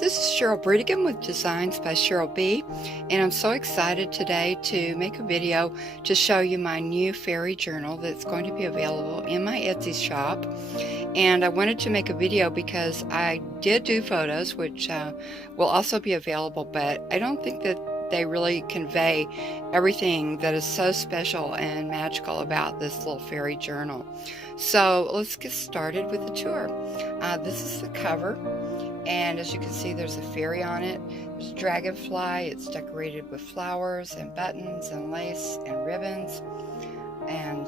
This is Cheryl Brigham with Designs by Cheryl B, and I'm so excited today to make a video to show you my new fairy journal that's going to be available in my Etsy shop. And I wanted to make a video because I did do photos, which will also be available, but I don't think that they really convey everything that is so special and magical about this little fairy journal. So let's get started with the tour. This is the cover. And as you can see, there's a fairy on it. There's a dragonfly. It's decorated with flowers and buttons and lace and ribbons. And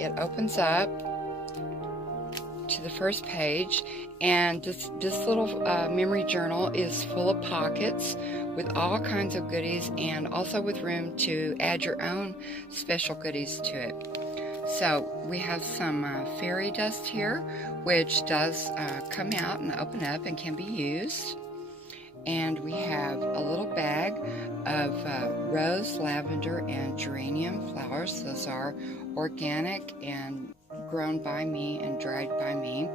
it opens up to the first page. And this little memory journal is full of pockets with all kinds of goodies, and also with room to add your own special goodies to it. So we have some fairy dust here, which does come out and open up and can be used. And we have a little bag of rose, lavender, and geranium flowers. Those are organic and grown by me and dried by me.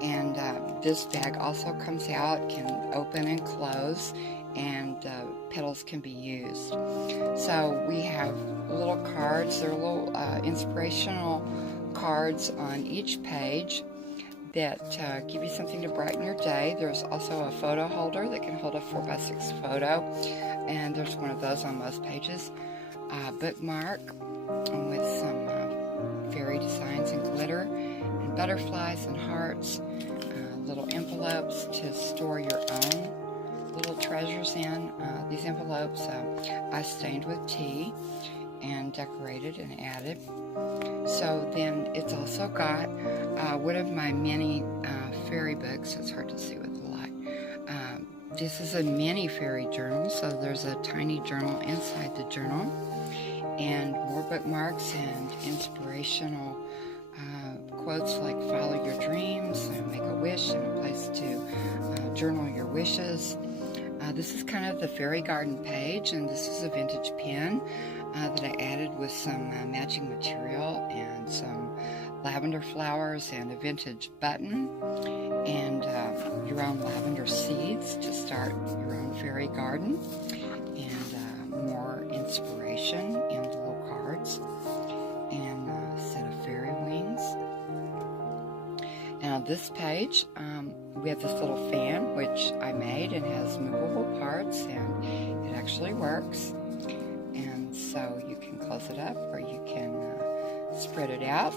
And this bag also comes out, can open and close, and petals can be used. So we have little cards. They're little inspirational cards on each page that give you something to brighten your day. There's also a photo holder that can hold a 4x6 photo, and there's one of those on most pages. Bookmark with some fairy designs and glitter and butterflies and hearts. Little envelopes to store your own little treasures in. These envelopes I stained with tea and decorated and added. So then it's also got one of my mini fairy books. It's hard to see with the light. This is a mini fairy journal, so there's a tiny journal inside the journal, and more bookmarks and inspirational quotes like follow your dreams and make a wish, and a place to journal your wishes. This is kind of the fairy garden page, and this is a vintage pen that I added with some matching material and some lavender flowers and a vintage button and your own lavender seeds to start your own fairy garden, and more inspiration in the little cards, and a set of fairy wings. And on this page, we have this little fan, which I made, and has movable parts, and it actually works. And so you can close it up, or you can spread it out.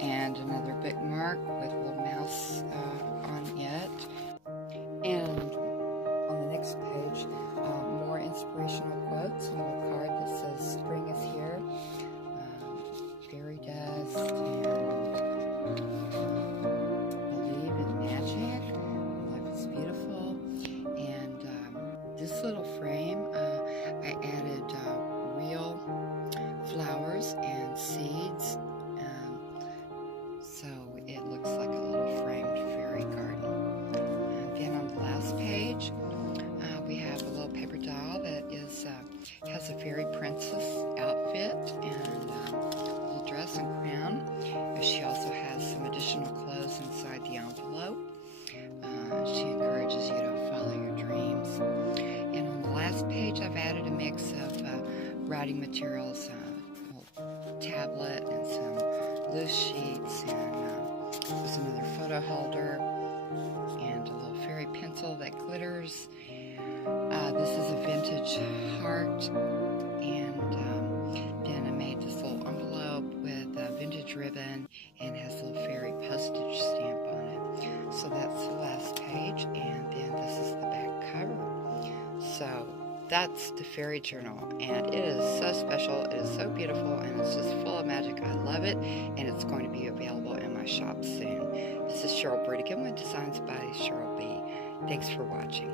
And another bookmark with a little mouse on it. And on the next page, more inspirational quotes, and a little card that says spring is here, fairy dust, and believe in magic, life is beautiful. And this little frame, I added real flowers and seeds, so it looks like a little framed fairy garden. And then on the last page, we have a little paper doll that has a fairy princess outfit and a little dress and crown. She also has some additional clothes inside the envelope. She encourages you to follow your dreams. And on the last page, I've added a mix of writing materials, a little tablet and some loose sheets, and there's another photo holder and a little fairy pencil that glitters. This is a vintage heart, and then I made this little envelope with a vintage ribbon and has a little fairy postage stamp on it. So that's the last page, and then this is the back cover. So that's the fairy journal, and it is so special, it is so beautiful, and it's just full of magic. I love it, and it's going to be available in my shop soon. This is Cheryl Brigham with Designs by Cheryl B. Thanks for watching.